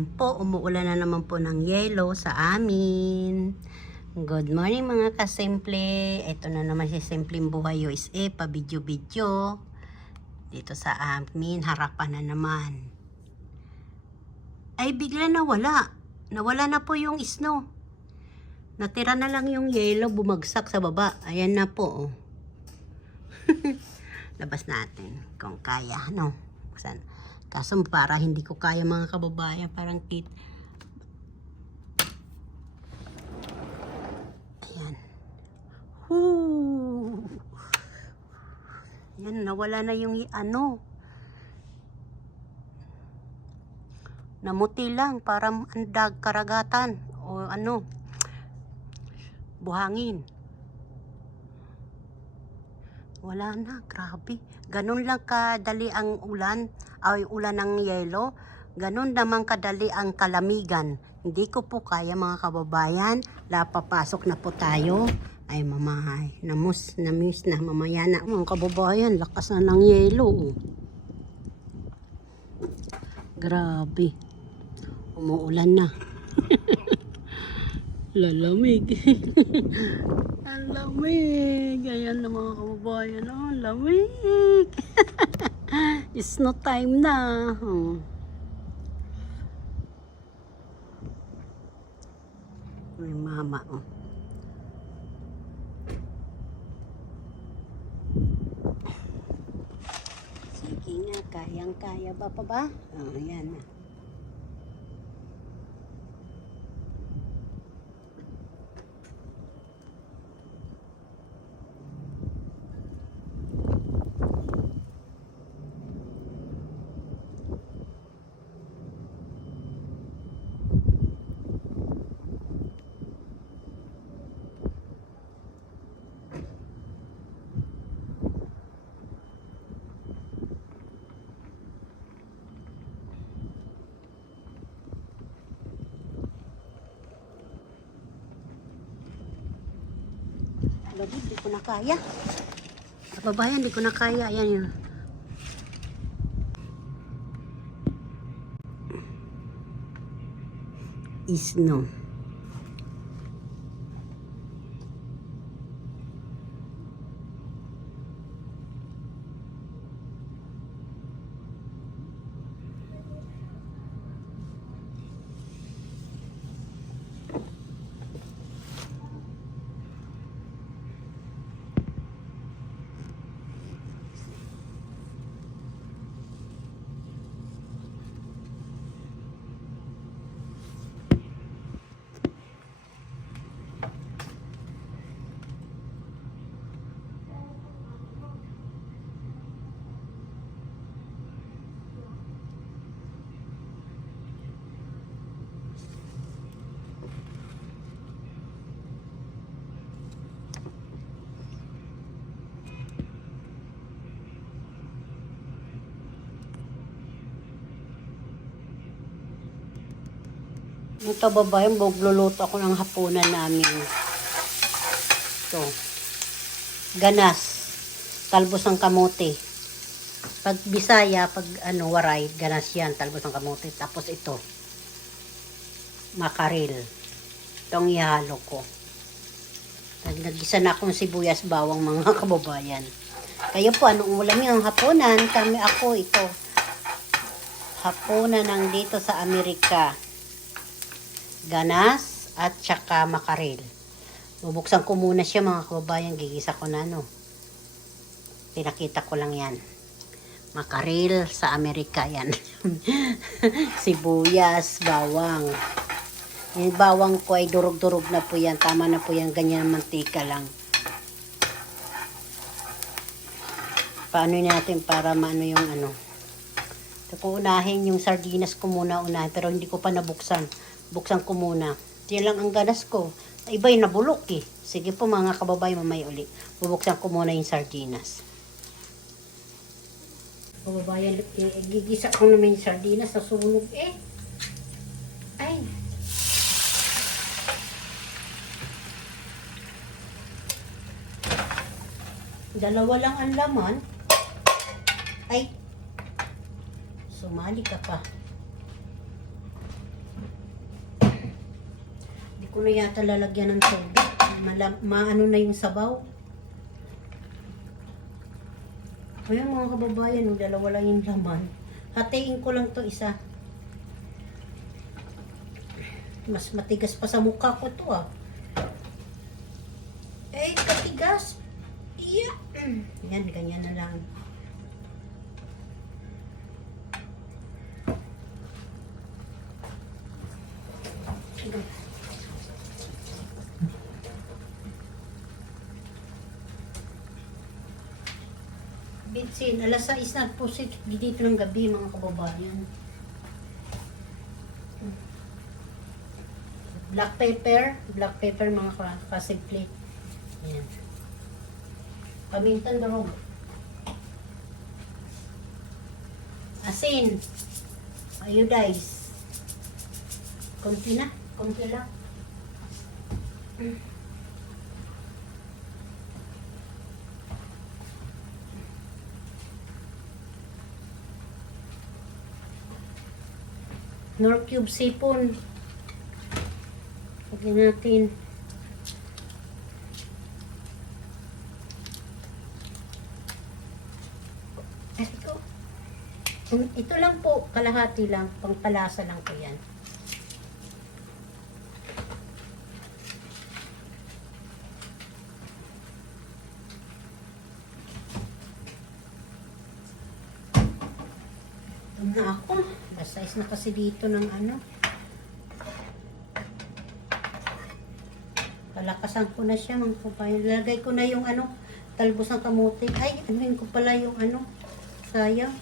Umuulan na naman po ng yelo sa amin. Good morning mga kasimple. Ito na naman si Simpleng Buhay USA, pa video-video. Dito sa amin, harapan na naman. Ay bigla nawala. Nawala na po yung snow. Natira na lang yung yelo, bumagsak sa baba. Ayan na po. Oh. Labas natin kung kaya, no? Kaso para hindi ko kaya mga kababayan, parang ayan. Whoo! Yan, nawala na yung namuti lang, parang andag karagatan o buhangin. Wala na, grabe. Ganun lang kadali ang ulan, ay ulan ng yelo. Ganun naman kadali ang kalamigan. Hindi ko po kaya mga kababayan. Papasok na po tayo. Ay mamahay, namiss na mamaya na mga kababayan. Lakas na ng yelo. Grabe. Umuulan na. Lalamig. Ang lamig. Ayan na mga kababayan. Oh, lamig. It's no time na. May mama. Oh. Sige nga. Kayang-kaya ba pa ba? Oh, ayan na. Di ko na kaya. Kababayan, di ko na kaya. Ayan yun. Snow. Ito babayan, magluluto ako ng hapunan namin. Ito. Ganas. Talbos ng kamote. Pag Bisaya, pag waray, ganas yan. Talbos ng kamote. Tapos ito. Makaril. Itong ihalo ko. Nag-gisa na akong sibuyas bawang mga kababayan. Kayo po, anong ulam yung hapunan? Ako ito. Hapunan ng dito sa Amerika. Ganas at saka makarel. Bubuksan ko muna siya mga kababayan. Gigisa ko na pinakita ko lang yan. Makarel sa Amerika yan. Sibuyas, bawang. Yung bawang ko ay durog-durog na po yan. Tama na po yan. Ganyan mantika lang. Paano natin para maano yung Ito ko unahin yung sardinas ko muna unahin. Pero hindi ko pa nabuksan. Buksan ko muna. Yan lang ang ganas ko. Iba yung nabulok eh. Sige po mga kababayan, mamaya uli. Bubuksan ko muna yung sardinas. Kababayan, gigisa ko naman yung sardinas sa sunog eh. Ay. Dalawa lang ang laman. Ay. Sumali ka pa. Hindi ko na yata lalagyan ng tubig. Maano na yung sabaw. Ayun mga kababayan, yung dalawa lang yung laman. Hatiin ko lang to isa. Mas matigas pa sa mukha ko to ah. Eh, katigas. Iya. Yan, ganyan na lang. Bitsin, alas 6 na po dito ng gabi mga kababayan. Black pepper mga kasimple. Yan. Pamintan durog. Asin. Iodize. Konti na, konti lang. Nor cube sipon. Lagyan natin. Ito lang po, kalahati lang, pangpalasa lang po yan. Ito na ako. Basize na kasi dito ng ano. Palakasan ko na siya mga kabayan. Lagay ko na yung ano, talbos ng kamote. Ay, anuhin ko pala yung ano, sayang.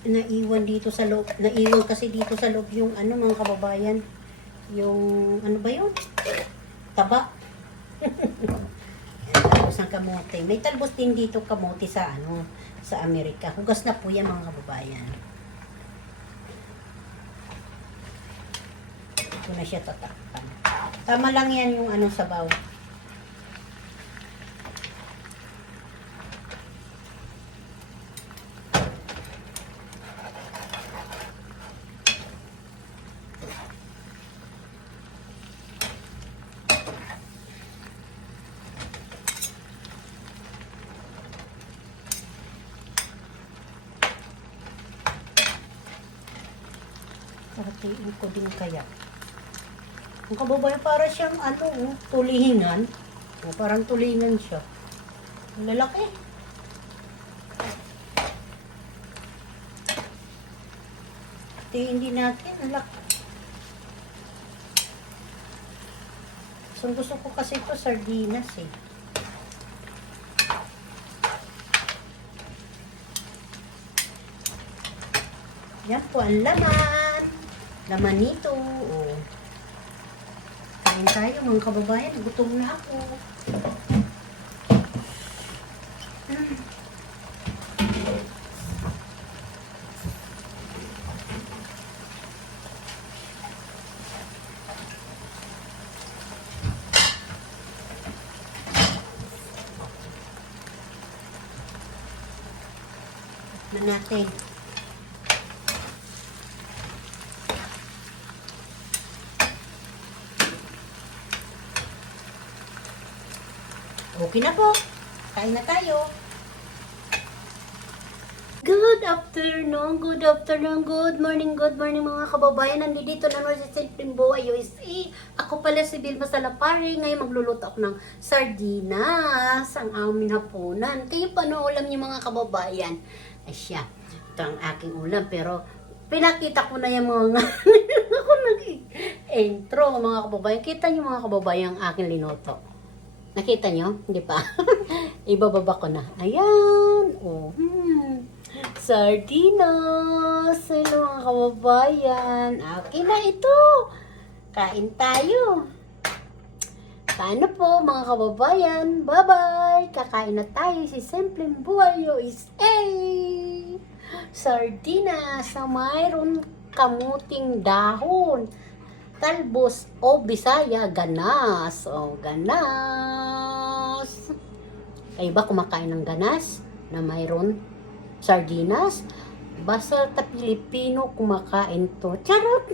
Naiwan dito sa loob. Naiwan kasi dito sa loob yung ano mga kababayan. Yung ano ba yun? Taba. Talbos ng kamote. May talbos din dito kamote sa ano, sa Amerika. Hugas na po yan mga kababayan. Ito na siya tatakpan. Tama lang yan yung ano sabaw. Hatiin ko din kaya. Ang kababayan para siyang ano, tulingan. O, parang tulingan siya. Ang lalaki. Hatiin din natin. Ang laki. So, gusto ko kasi ito sardinas eh. Yan po ang laman. Laman nito. Oh. Kain tayo mga kababayan. Gutom na ako. Na natin. Okay na po. Kain na tayo. Good afternoon, good morning mga kababayan. Nandito na naman sa Simpleng Buhay USA. Ako pala si Vilma Salapari. Ngayon magluluto ako ng sardinas, ang aming hapunan. Kayo paano ulam niyo mga kababayan? Ay siya, ito ang aking ulam. Pero pinakita ko na yung mga ako nag-intro mga kababayan. Kita niyo mga kababayan ang aking linuto. Nakita nyo? Hindi pa. Ibababa ko na. Ayan. Oh. Sardinas. Hello mga kababayan. Akin na ito. Kain tayo. Paano po mga kababayan? Bye-bye. Kakain na tayo si Simpleng Buhay USA. Sardinas na mayroon kamuting dahon. Talbos o Bisaya, ganas. O, ganas. Kayo ba kumakain ng ganas na mayroon sardinas? Basta ta Pilipino kumakain to. Charot!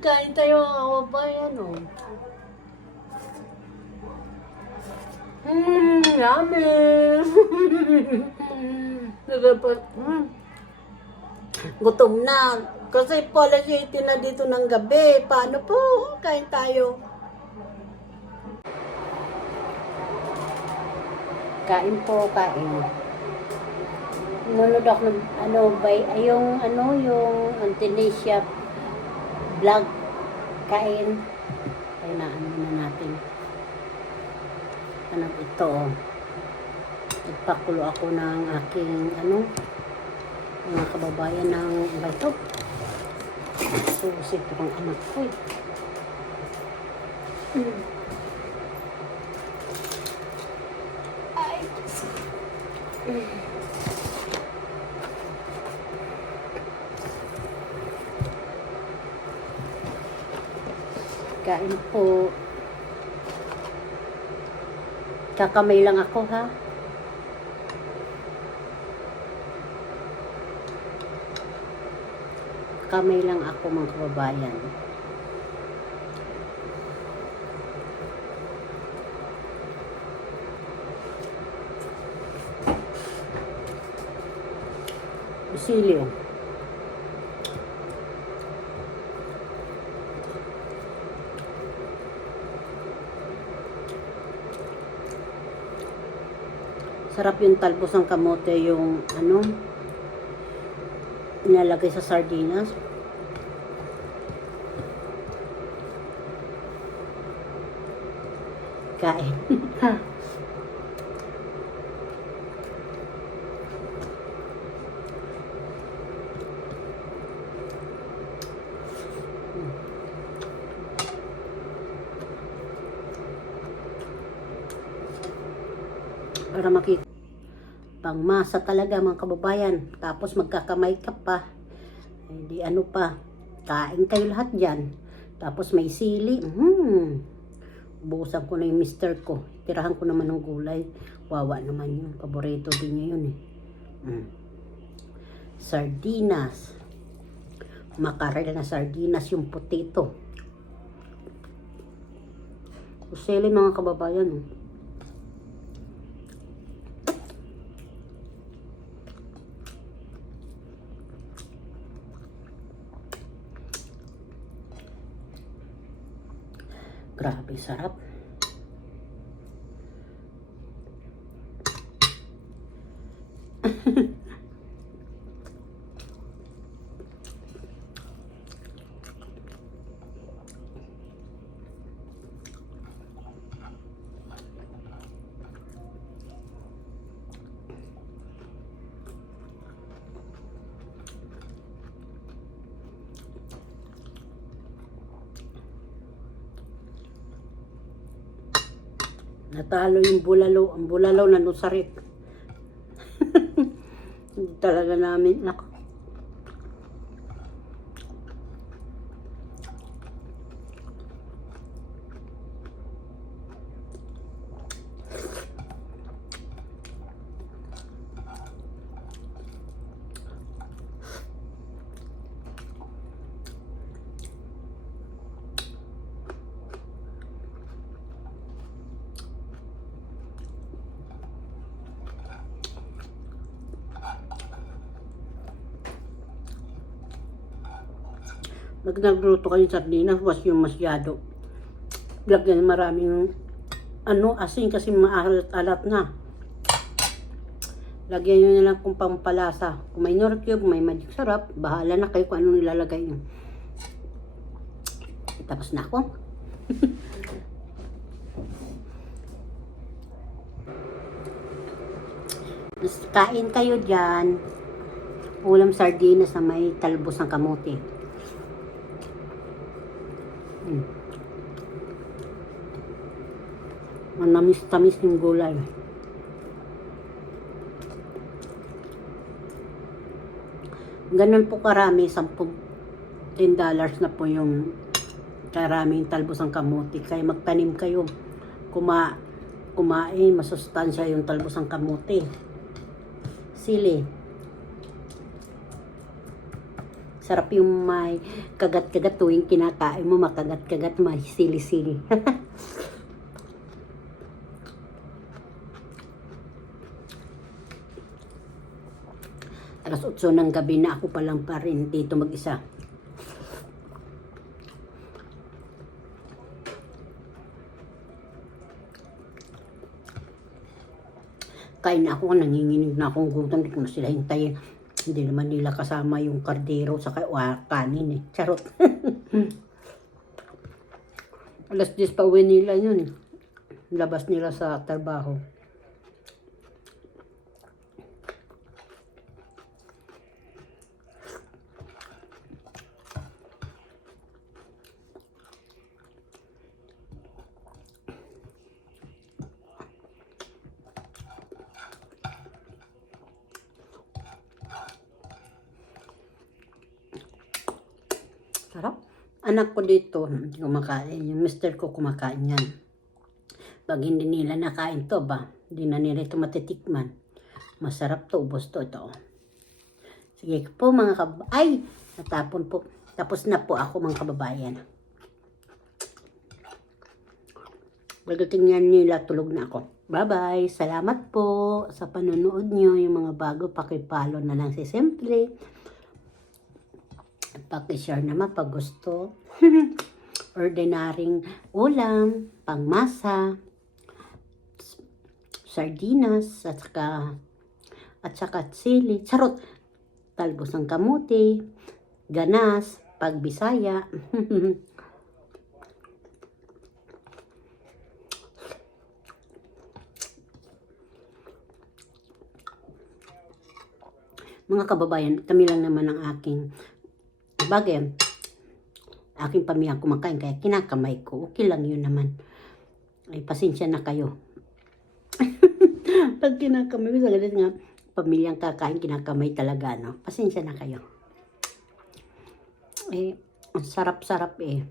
Kain tayo mga kababayan, oh. Yummy! Gutom na. Kasi pala 7 na dito ng gabi. Paano po? Kain tayo. Kain po, kain. Nanonood ako ng yung Antonesia vlog. Kain. Ay na, natin. Ito, oh. Nagpakulo ako ng aking, mga kababayan ng iba ito. Susit ito ng anak ko, eh. Ay. Kain po. Kakamay lang ako, ha? Kamay lang ako, mga kababayan. Sili. Sarap yung talbos ng kamote, yung nilalagay sa sardinas. Kain. Para makita. Pangmasa talaga, mga kababayan. Tapos magkakamay ka pa. Hindi pa. Kain kayo lahat dyan. Tapos may sili. Buusan ko na yung mister ko. Tirahan ko naman ng gulay. Wawa naman yun. Paborito din niya yun, eh. Sardinas. Makarel na sardinas yung potato. Kusili, mga kababayan, oh. Grabe, sarap. Natalo yung bulalo. Ang bulalo na nusarit. Hindi talaga namin. Nagluto kayo ng sardinas, was yung masyado. Lagyan maraming asin kasi maalat-alat na. Lagyan nyo na lang kung pampalasa. Kung may Knorr Cube, may Magic Sarap, bahala na kayo kung anong nilalagay nyo. Tapos na ako. Kain kayo dyan. Ulam sardinas na may talbos ng kamote. Manamis-tamis yung gulay. Ganun po karami, $10 na po yung karaming talbos ng kamote. Kaya magtanim kayo. Kumain, masustansya yung talbos ng kamote. Sili. Sarap yung may kagat-kagat tuwing kinakain mo, makagat-kagat, may sili-sili. Alas 8 ng gabi na ako pa lang pa rin dito mag-isa. Kain na ako, nanginginig na akong gutom, hindi ko na sila hintayin. Hindi naman nila kasama yung kardero sa kanin eh. Charot. Alas 10 pa uwi nila yun. Labas nila sa trabaho. Sarap. Anak ko dito, hindi kumakain. Yung mister ko kumakain yan. Pag hindi nila nakain to ba, hindi na nila ito matitikman. Masarap to, ubos to. Ito. Sige po mga ay, natapon po. Tapos na po ako mga kababayan. Pagdating yan nila, tulog na ako. Bye-bye. Salamat po sa panonood nyo. Yung mga bago, pakipalo na lang si Simple. Paki-share naman pag gusto. Ordinaryong ulam, pangmasa, sardinas, at saka sili. Charot! Talbos ng kamuti, ganas, pagbisaya. Mga kababayan, kami lang naman ang aking bagay, aking pamilyang kumakain, kaya kinakamay ko. Okay lang yun naman. Ay, pasensya na kayo. Pag kinakamay ko, sa ganit nga, pamilyang kakain, kinakamay talaga, no? Pasensya na kayo. Eh, ang sarap-sarap eh.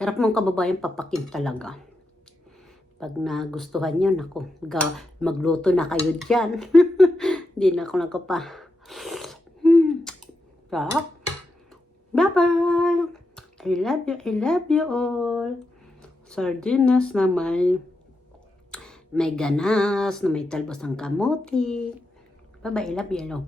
Sarap mong kababayan, papakin talaga. Pag nagustuhan nyo, naku, magluto na kayo dyan. Hindi na ako nagkapa. Sarap. Bye-bye. I love you all. Sardinas na may ganas, na may talbos ng kamuti. Bye-bye, I love you all.